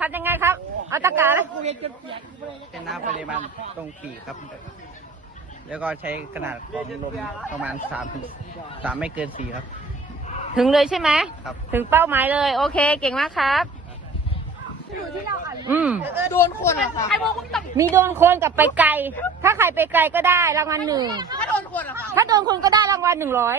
ทดยังไงครับ เอาตะการเป็นน้ำปริมาณตรงปีครับ แล้วก็ใช้ขนาดของลมประมาณสามสามไม่เกินสี่ครับ ถึงเลยใช่ไหมครับถึงเป้าหมายเลย โอเคเก่งมากครับ อืม โดนคนเหรอคะมีโดนคนกับไปไกล ถ้าใครไปไกลก็ได้รางวัลหนึ่งถ้าโดนคนเหรอคะถ้าโดนคนก็ได้รางวัลหนึ่งร้อย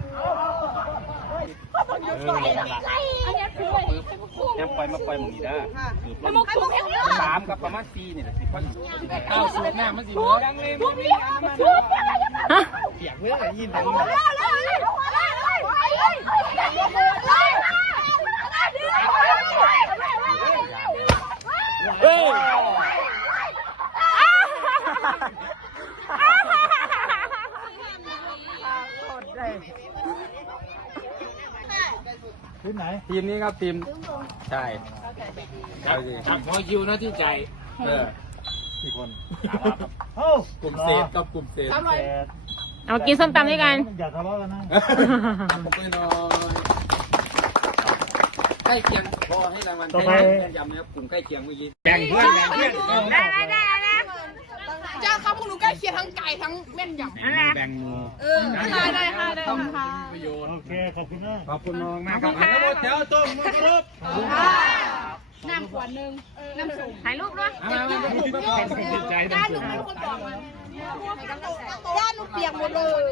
เ้าวยืดไ่อันนี้คอไปมาไปมึงนี่นะคสามกับประมาณสี่เนี่แหละสิข้าวสูบหน้ามันสิบุ๊บบุ๊บบุ๊บบุ๊บบุ๊บบุ๊บบุ๊บบุ๊บบุ๊บทีมนี้ครับทีมใช่ใช่ดีครับพอยิวนะที่ใจเออที่คนกลุ่มเศษกับกลุ่มเศษเอากินส้มตำด้วยกันอย่าทะเลาะกันนะไปนอนใกล้เคียงพอให้รางวัลต่อไปยำนะครับกลุ่มใกล้เคียงเมื่อกี้แบ่งเพื่อนแบ่งเพื่อนได้ได้ได้ได้จ้าครับพวดหนูใกล้เคียงทั้งไก่ทั้งแม่นยำแบ่งมือเออได้ได้ค่ะขอบคุณครับงค่ะโอเค ขอบคุณมากขอบคุณน้องมากขอบคุณบล้วแถวตรงมารบขอบคุณค่ะน้ำขวดหนึ่งน้ำสูงถ่ายรูปด้วยยาหนูไม่ควรบอกมันยาหนูเปียกหมดเลย